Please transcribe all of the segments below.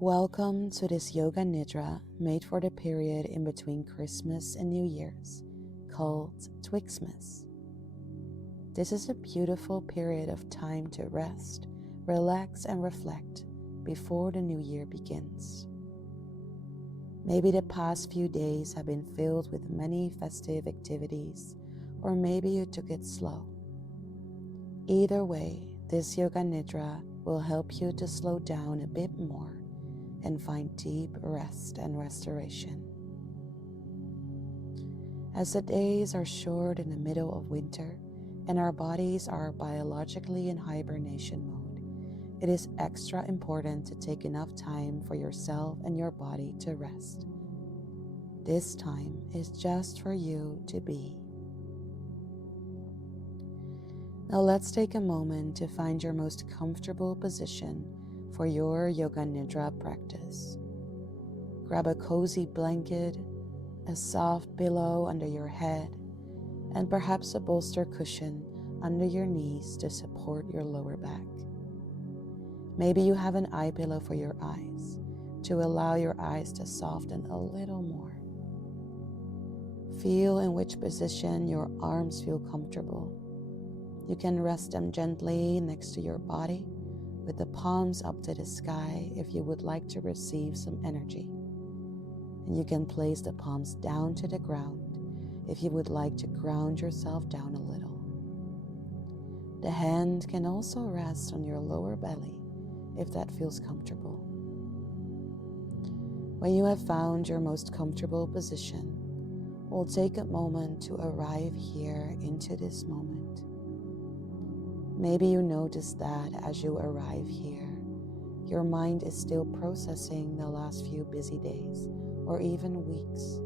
Welcome to this Yoga Nidra made for the period in between Christmas and New Year's, called Twixmas. This is a beautiful period of time to rest, relax, and reflect before the new year begins. Maybe the past few days have been filled with many festive activities, or maybe you took it slow. Either way, this Yoga Nidra will help you to slow down a bit more and find deep rest and restoration. As the days are short in the middle of winter and our bodies are biologically in hibernation mode, it is extra important to take enough time for yourself and your body to rest. This time is just for you to be. Now let's take a moment to find your most comfortable position for your Yoga Nidra practice. Grab a cozy blanket, a soft pillow under your head, and perhaps a bolster cushion under your knees to support your lower back. Maybe you have an eye pillow for your eyes to allow your eyes to soften a little more. Feel in which position your arms feel comfortable. You can rest them gently next to your body, with the palms up to the sky if you would like to receive some energy. And you can place the palms down to the ground if you would like to ground yourself down a little. The hand can also rest on your lower belly if that feels comfortable. When you have found your most comfortable position, we'll take a moment to arrive here into this moment. Maybe you notice that as you arrive here, your mind is still processing the last few busy days or even weeks,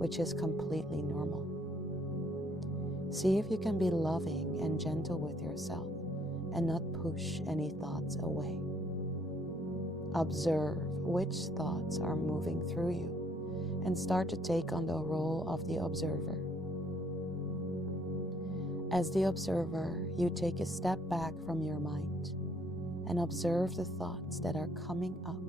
which is completely normal. See if you can be loving and gentle with yourself and not push any thoughts away. Observe which thoughts are moving through you and start to take on the role of the observer. As the observer, you take a step back from your mind and observe the thoughts that are coming up.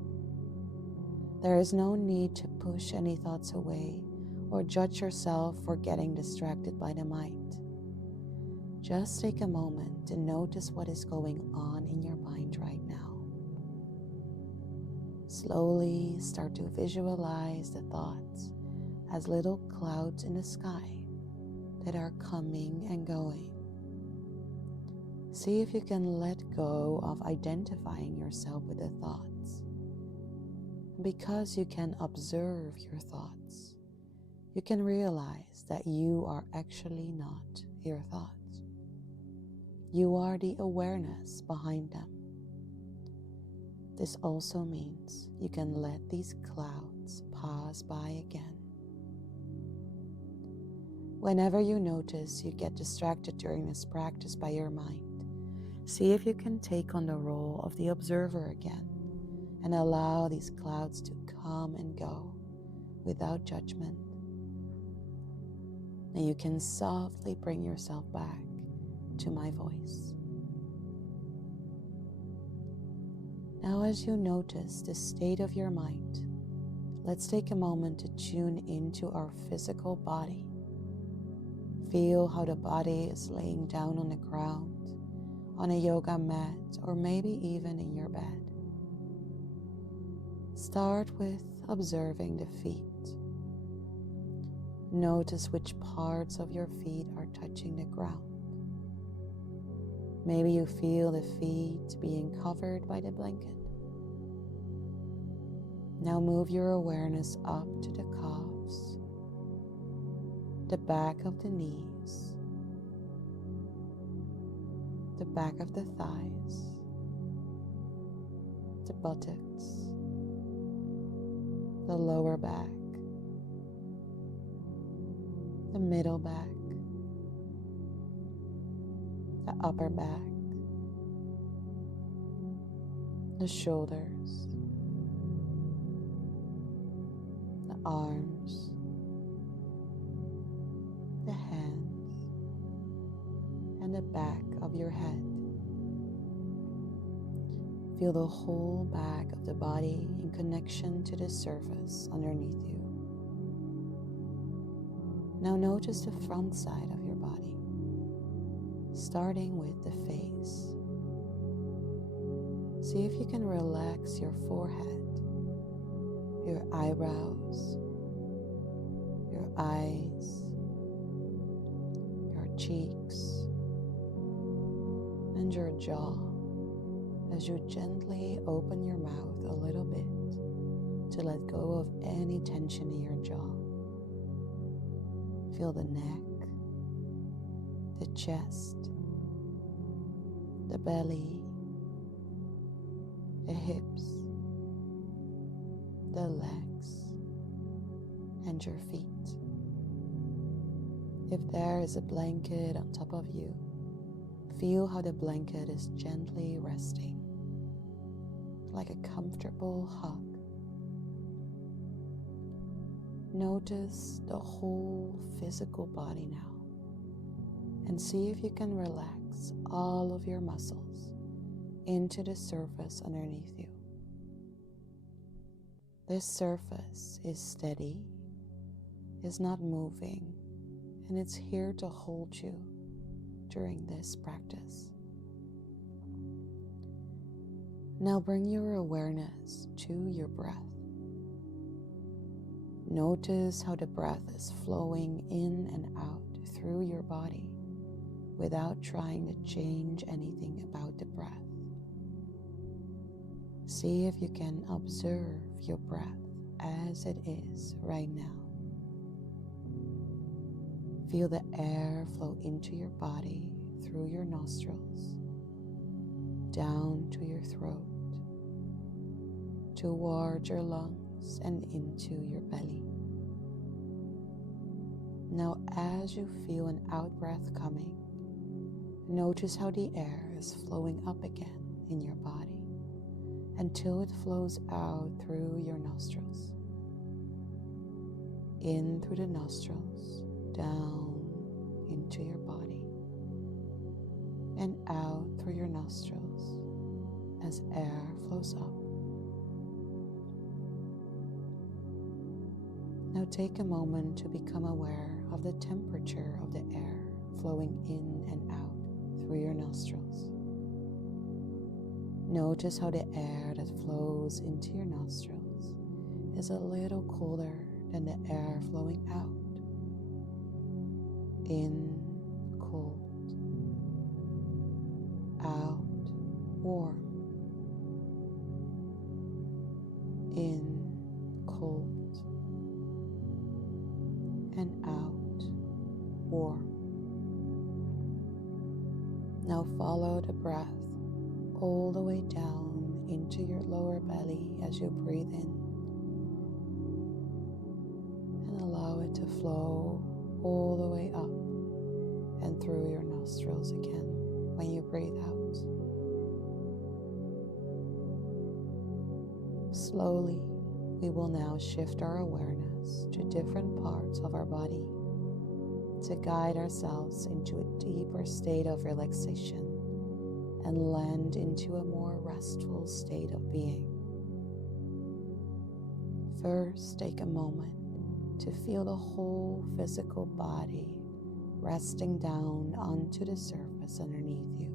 There is no need to push any thoughts away or judge yourself for getting distracted by the mind. Just take a moment to notice what is going on in your mind right now. Slowly start to visualize the thoughts as little clouds in the sky that are coming and going. See if you can let go of identifying yourself with the thoughts. Because you can observe your thoughts, you can realize that you are actually not your thoughts. You are the awareness behind them. This also means you can let these clouds pass by again. Whenever you notice you get distracted during this practice by your mind, see if you can take on the role of the observer again and allow these clouds to come and go without judgment. And you can softly bring yourself back to my voice. Now, as you notice the state of your mind, let's take a moment to tune into our physical body. Feel how the body is laying down on the ground, on a yoga mat, or maybe even in your bed. Start with observing the feet. Notice which parts of your feet are touching the ground. Maybe you feel the feet being covered by the blanket. Now move your awareness up to the calves, the back of the knees, the back of the thighs, the buttocks, the lower back, the middle back, the upper back, the shoulders, the arms, the hands, and the back of your head. Feel the whole back of the body in connection to the surface underneath you. Now notice the front side of your body, starting with the face. See if you can relax your forehead, your eyebrows, your eyes, your cheeks, and your jaw as you gently open your mouth a little bit to let go of any tension in your jaw. Feel the neck, the chest, the belly, the hips, the legs, and your feet. If there is a blanket on top of you, feel how the blanket is gently resting, like a comfortable hug. Notice the whole physical body now, and see if you can relax all of your muscles into the surface underneath you. This surface is steady, is not moving, and it's here to hold you during this practice. Now bring your awareness to your breath. Notice how the breath is flowing in and out through your body without trying to change anything about the breath. See if you can observe your breath as it is right now. Feel the air flow into your body through your nostrils, down to your throat, toward your lungs and into your belly. Now as you feel an out-breath coming, notice how the air is flowing up again in your body until it flows out through your nostrils. In through the nostrils, down into your body, and out through your nostrils as air flows up. Now take a moment to become aware of the temperature of the air flowing in and out through your nostrils. Notice how the air that flows into your nostrils is a little cooler than the air flowing out. In, cold, out, warm. In, cold, and out, warm. Now follow the breath all the way down into your lower belly as you breathe in, and allow it to flow all the way up and through your nostrils again when you breathe out. Slowly, we will now shift our awareness to different parts of our body to guide ourselves into a deeper state of relaxation and land into a more restful state of being. First, take a moment to feel the whole physical body resting down onto the surface underneath you.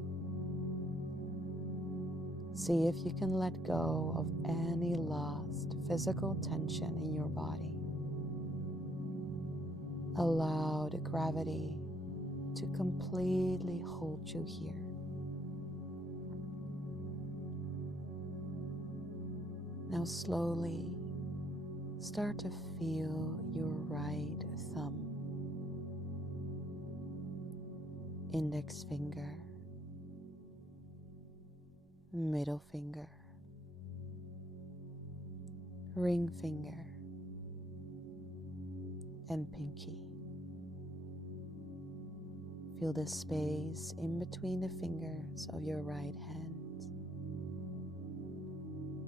See if you can let go of any lost physical tension in your body. Allow the gravity to completely hold you here. Now slowly start to feel your right thumb, index finger, middle finger, ring finger, and pinky. Feel the space in between the fingers of your right hand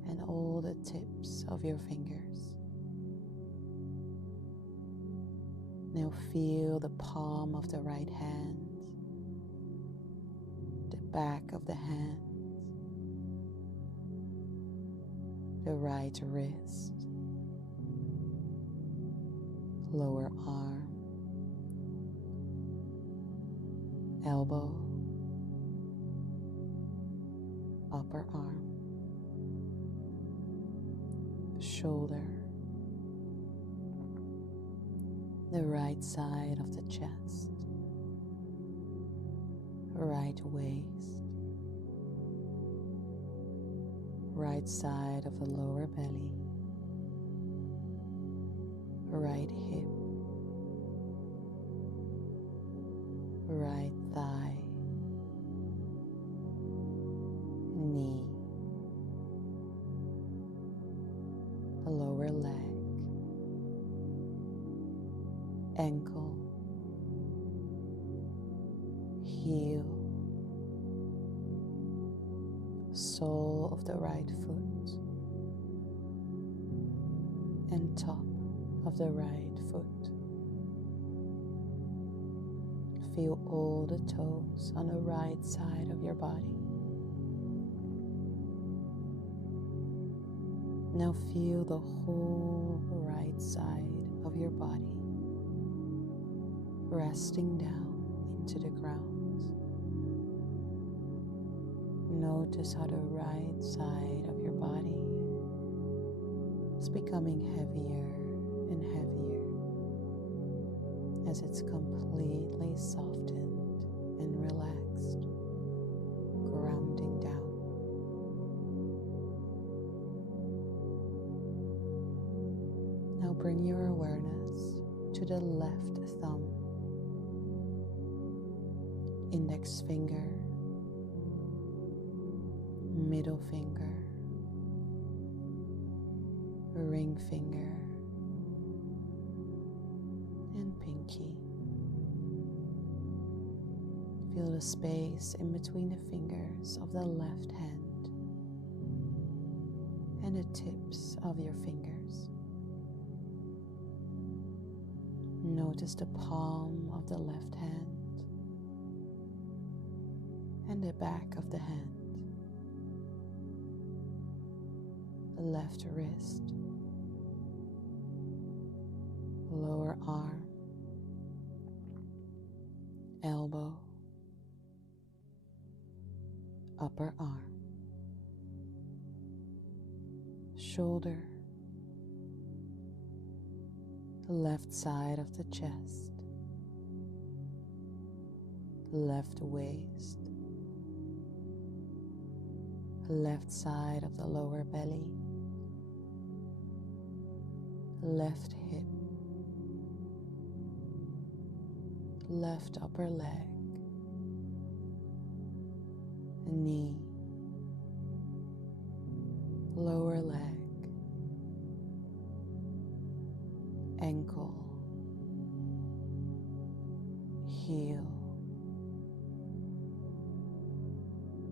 and all the tips of your fingers. Now feel the palm of the right hand, the back of the hand, the right wrist, lower arm, elbow, upper arm, shoulder, the right side of the chest, right waist, right side of the lower belly, right hip, right thigh, knee, the lower leg, ankle, heel, sole of the right foot, and top of the right foot. Feel all the toes on the right side of your body. Now feel the whole right side of your body resting down into the ground. Notice how the right side of your body is becoming heavier and heavier as it's completely softened and relaxed, grounding down. Now bring your awareness to the left thumb, index finger, middle finger, ring finger, and pinky. Feel the space in between the fingers of the left hand and the tips of your fingers. Notice the palm of the left hand and the back of the hand, the left wrist, lower arm, elbow, upper arm, shoulder, the left side of the chest, left waist, left side of the lower belly, left hip, left upper leg, knee, lower leg, ankle, heel,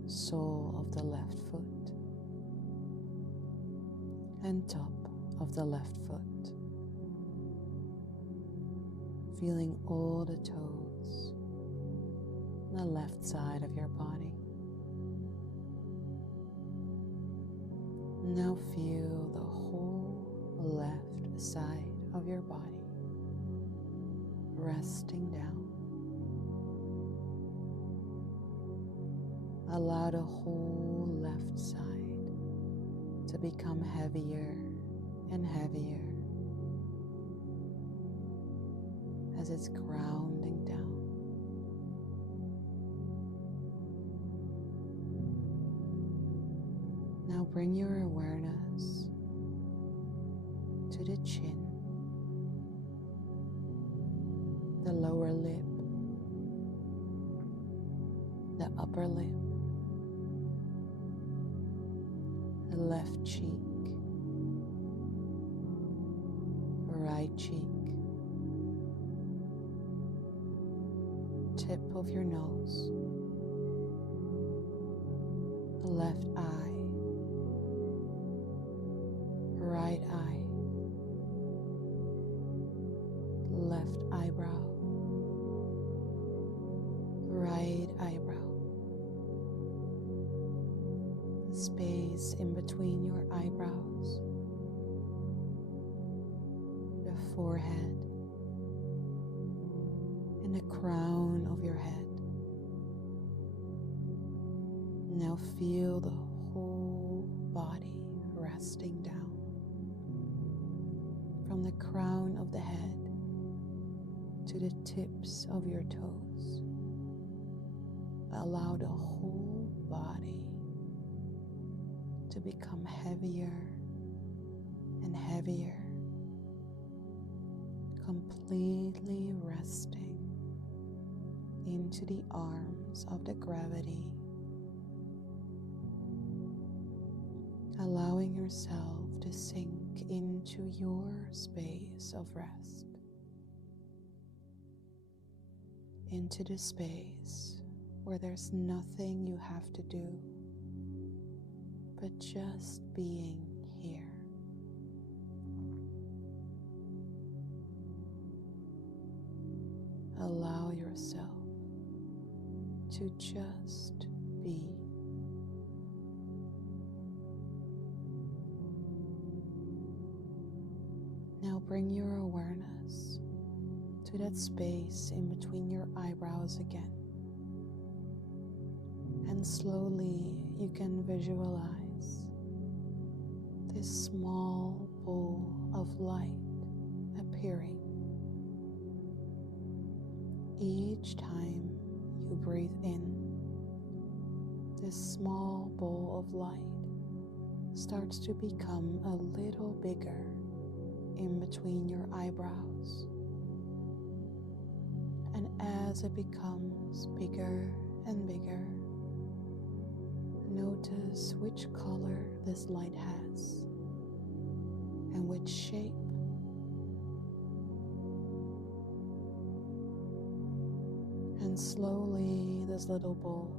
sole of the left foot, and top of the left foot. Feeling all the toes on the left side of your body. Now feel the whole left side of your body resting down. Allow the whole left side to become heavier and heavier as it's grounding down. Now bring your awareness to the chin, the lower lip, the upper lip, the left cheek, right cheek, tip of your nose, the left eye, right eye, left eyebrow, right eyebrow, the space in between your eyebrows, the forehead, and the crown of your head. Now feel the whole body resting down from the crown of the head to the tips of your toes. Allow the whole body to become heavier and heavier, completely resting into the arms of the gravity, allowing yourself to sink into your space of rest, into the space where there's nothing you have to do but just being here. Allow yourself to just be. Now bring your awareness to that space in between your eyebrows again. And slowly you can visualize this small ball of light appearing. Each time you breathe in, this small ball of light starts to become a little bigger in between your eyebrows. And as it becomes bigger and bigger, notice which color this light has and which shape. And slowly this little ball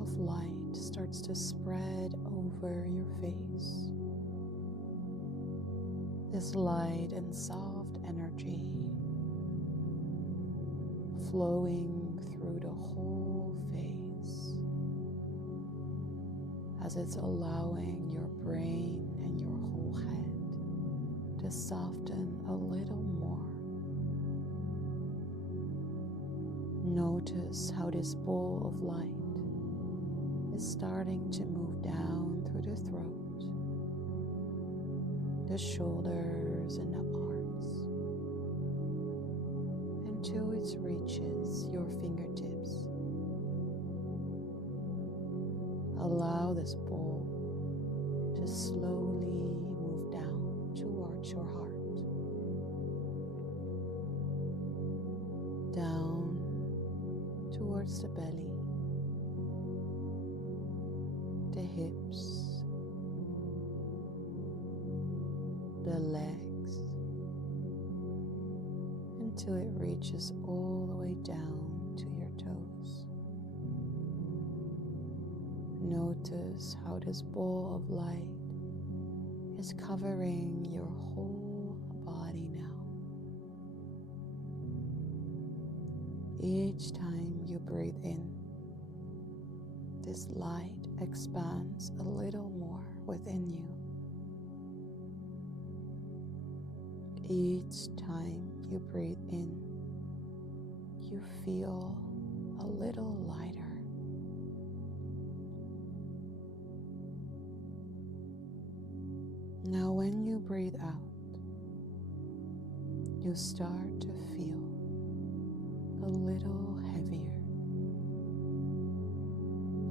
of light starts to spread over your face. This light and soft energy flowing through the whole face as it's allowing your brain and your whole head to soften a little more. Notice how this ball of light is starting to move down through the throat, the shoulders and the arms, until it reaches your fingertips. Allow this ball to slowly move down towards your heart, down towards the belly, the hips, the legs, until it reaches all the way down to your toes. Notice how this ball of light is covering your whole body now. Each time you breathe in, this light expands a little more within you. Each time you breathe in, you feel a little lighter. Now when you breathe out, you start to feel a little heavier.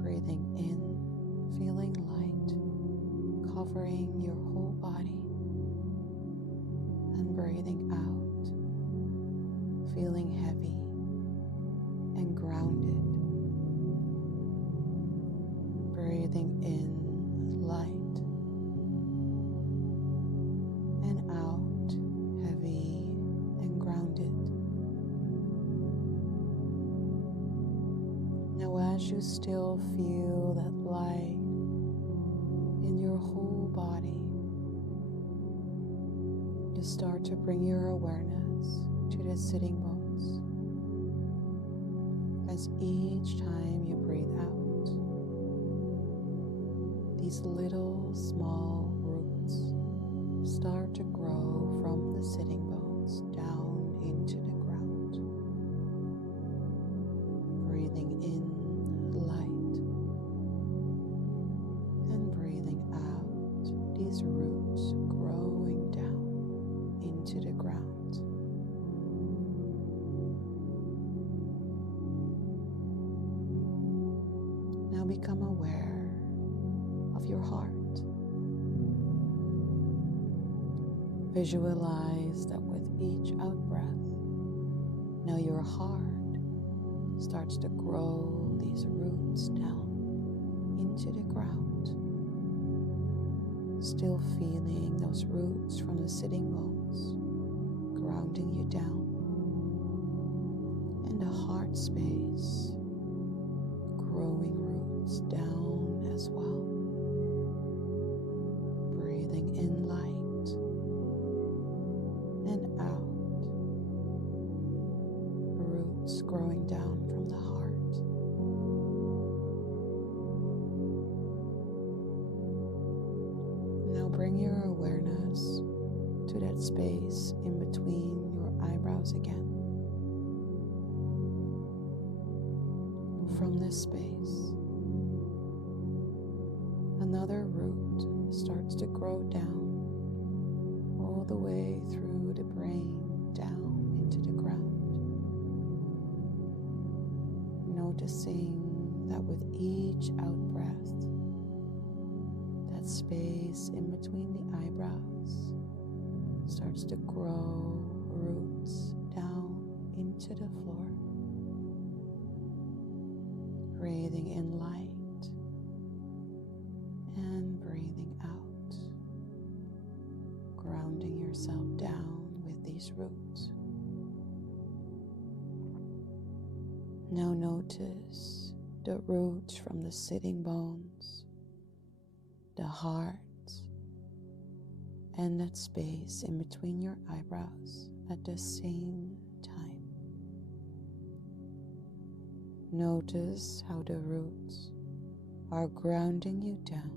Breathing in, feeling light, covering your whole body. And breathing out, feeling heavy and grounded. Breathing in, light, and out, heavy and grounded. Now as you still feel that light in your whole body, you start to bring your awareness to the sitting bones. As each time you breathe out, these little small roots start to grow from the sitting bones down into the ground. Breathing in light and breathing out these roots growing down into the ground. Now become aware of your heart. Visualize that with each out breath, now your heart starts to grow these roots down into the ground. Still feeling those roots from the sitting bones grounding you down. And the heart space growing roots down as well. Breathing in light and out. Roots growing down from the heart. Now bring your awareness to that space in between your eyebrows again. From this space, another root starts to grow down all the way through the brain down into the ground. Noticing that with each out breath, that space in between the eyebrows starts to grow roots down into the floor. Breathing in light and breathing out, grounding yourself down with these roots. Now notice the roots from the sitting bones, the heart, and that space in between your eyebrows at the same time. Notice how the roots are grounding you down.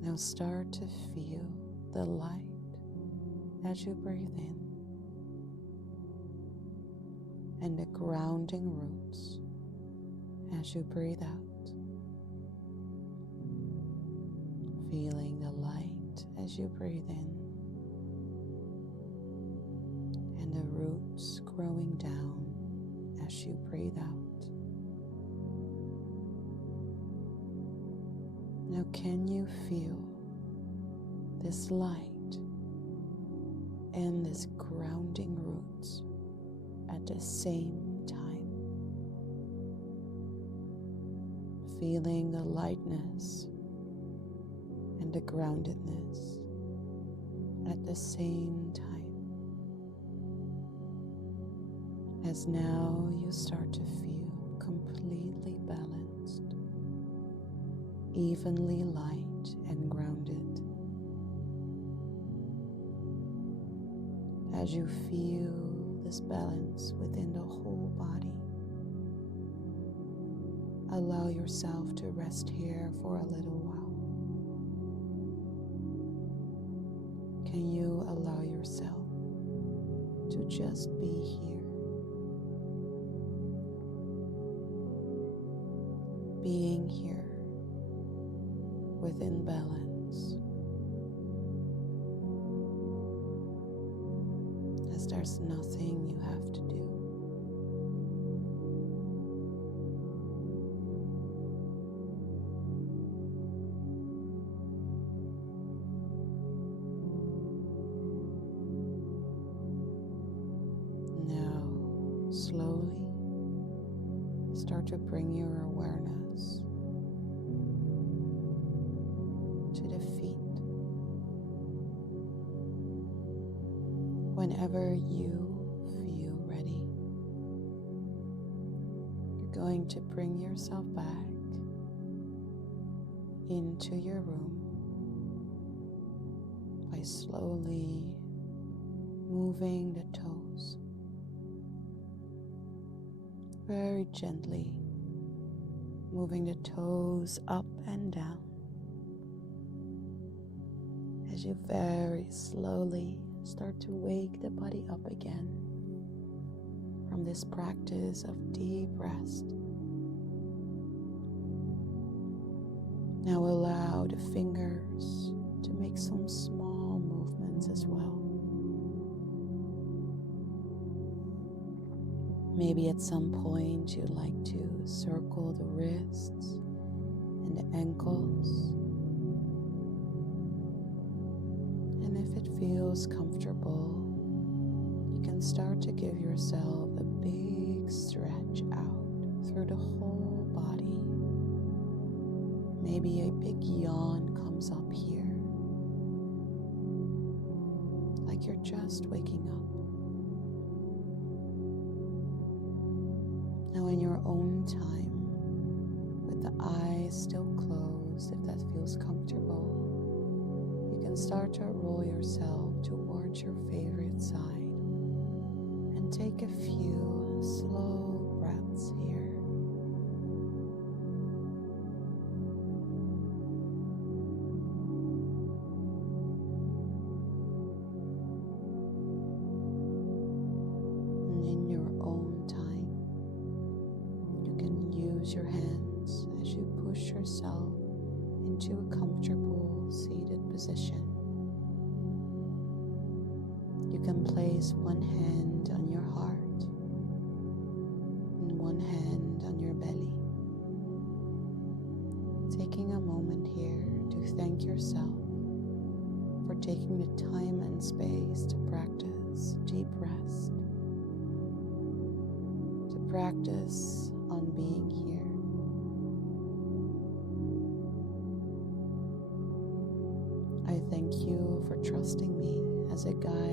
Now start to feel the light as you breathe in and the grounding roots as you breathe out. Feeling the light as you breathe in and the roots growing down as you breathe out. Now can you feel this light and this grounding roots at the same time? Feeling the lightness and the groundedness at the same time. As now you start to feel completely balanced, evenly light and grounded. As you feel this balance within the whole body, allow yourself to rest here for a little while. Can you allow yourself to just be here? Being here within balance, as there's nothing you have to do. Now, slowly start to bring your awareness to the feet. Whenever you feel ready, you're going to bring yourself back into your room by slowly moving the toes, very gently moving the toes up and down as you very slowly start to wake the body up again from this practice of deep rest. Now allow the fingers to make some small movements as well. Maybe at some point you'd like to circle the wrists and the ankles. And if it feels comfortable, you can start to give yourself a big stretch out through the whole body. Maybe a big yawn comes up here, like you're just waking up. Now in your own time, with the eyes still closed, if that feels comfortable, you can start to roll yourself towards your favorite side and take a few slow breaths here. Use your hands as you push yourself into a comfortable seated position. You can place one hand on your heart and one hand on your belly. Taking a moment here to thank yourself for taking the time and space to practice deep rest, to practice on being here. I thank you for trusting me as a guide